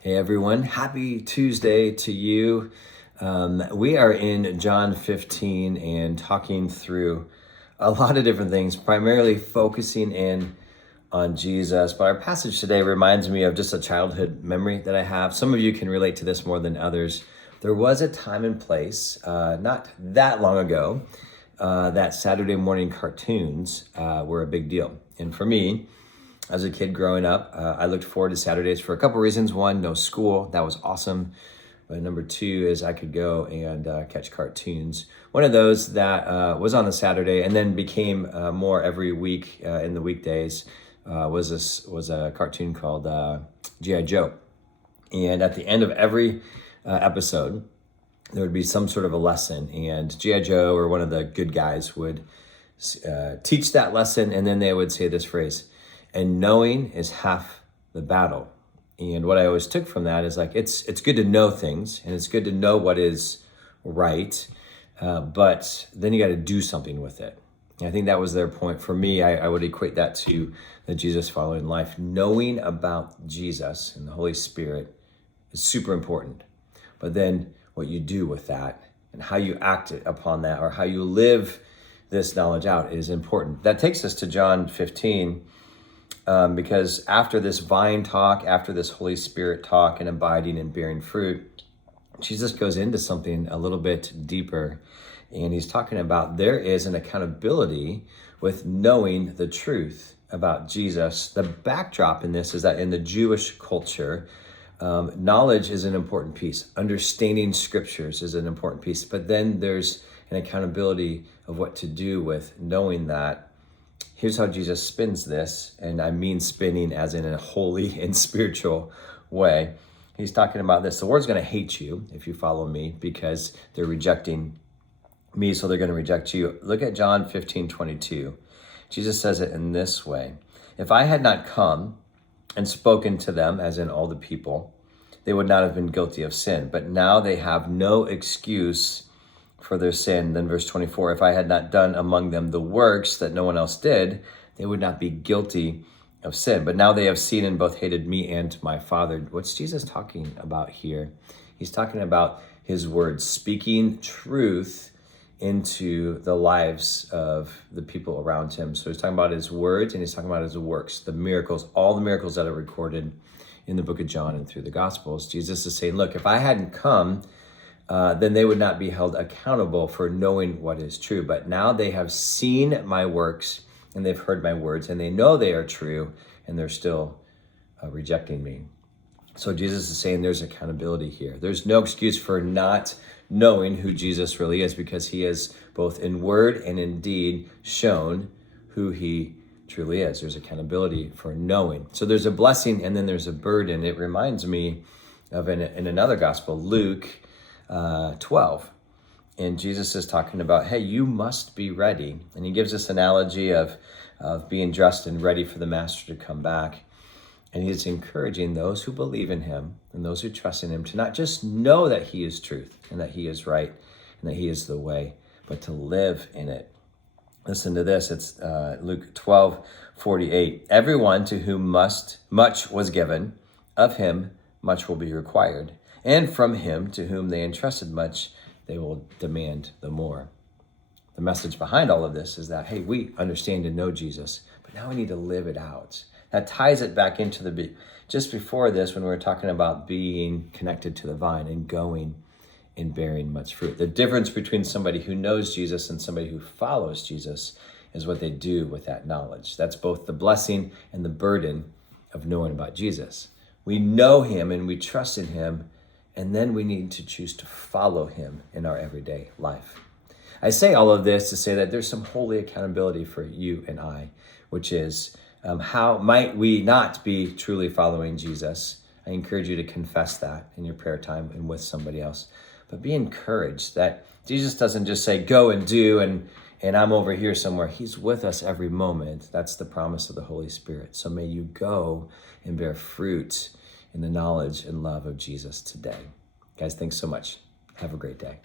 Hey everyone, happy Tuesday to you. We are in John 15 and talking through a lot of different things, primarily focusing in on Jesus. But our passage today reminds me of just a childhood memory that I have. Some of you can relate to this more than others. There was a time and place, not that long ago, that Saturday morning cartoons were a big deal. And for me, as a kid growing up, I looked forward to Saturdays for a couple reasons. One, no school. That was awesome. But number two is I could go and catch cartoons. One of those that was on a Saturday and then became more every week in the weekdays was a cartoon called G.I. Joe. And at the end of every episode, there would be some sort of a lesson. And G.I. Joe, or one of the good guys, would teach that lesson. And then they would say this phrase, "And knowing is half the battle." And what I always took from that is like, it's good to know things and it's good to know what is right, but then you got to do something with it. And I think that was their point. For me, I would equate that to the Jesus following life. Knowing about Jesus and the Holy Spirit is super important, but then what you do with that and how you act upon that, or how you live this knowledge out, is important. That takes us to John 15. Because after this vine talk, after this Holy Spirit talk and abiding and bearing fruit, Jesus goes into something a little bit deeper. And he's talking about there is an accountability with knowing the truth about Jesus. The backdrop in this is that in the Jewish culture, knowledge is an important piece. Understanding scriptures is an important piece. But then there's an accountability of what to do with knowing that. Here's how Jesus spins this, and I mean spinning as in a holy and spiritual way. He's talking about this. The world's going to hate you if you follow me, because they're rejecting me, so they're going to reject you. Look at John 15:22. Jesus says it in this way. "If I had not come and spoken to them, as in all the people, they would not have been guilty of sin. But now they have no excuse for their sin." Then verse 24, "If I had not done among them the works that no one else did, they would not be guilty of sin. But now they have seen and both hated me and my Father." What's Jesus talking about here? He's talking about his words, speaking truth into the lives of the people around him. So he's talking about his words and he's talking about his works, the miracles, all the miracles that are recorded in the book of John and through the Gospels. Jesus is saying, look, if I hadn't come, then they would not be held accountable for knowing what is true. But now they have seen my works and they've heard my words and they know they are true, and they're still rejecting me. So Jesus is saying there's accountability here. There's no excuse for not knowing who Jesus really is, because he is both in word and in deed shown who he truly is. There's accountability for knowing. So there's a blessing and then there's a burden. It reminds me of in another gospel, Luke 12. And Jesus is talking about, hey, you must be ready. And he gives this analogy of being dressed and ready for the master to come back. And he's encouraging those who believe in him and those who trust in him to not just know that he is truth and that he is right and that he is the way, but to live in it. Listen to this. It's Luke 12:48. "Everyone to whom much was given, of him much will be required. And from him to whom they entrusted much, they will demand the more." The message behind all of this is that, hey, we understand and know Jesus, but now we need to live it out. That ties it back into just before this, when we were talking about being connected to the vine and going and bearing much fruit. The difference between somebody who knows Jesus and somebody who follows Jesus is what they do with that knowledge. That's both the blessing and the burden of knowing about Jesus. We know him and we trust in him, and then we need to choose to follow him in our everyday life. I say all of this to say that there's some holy accountability for you and I, which is how might we not be truly following Jesus? I encourage you to confess that in your prayer time and with somebody else. But be encouraged that Jesus doesn't just say, go and do, and I'm over here somewhere. He's with us every moment. That's the promise of the Holy Spirit. So may you go and bear fruit in the knowledge and love of Jesus today. Guys, thanks so much. Have a great day.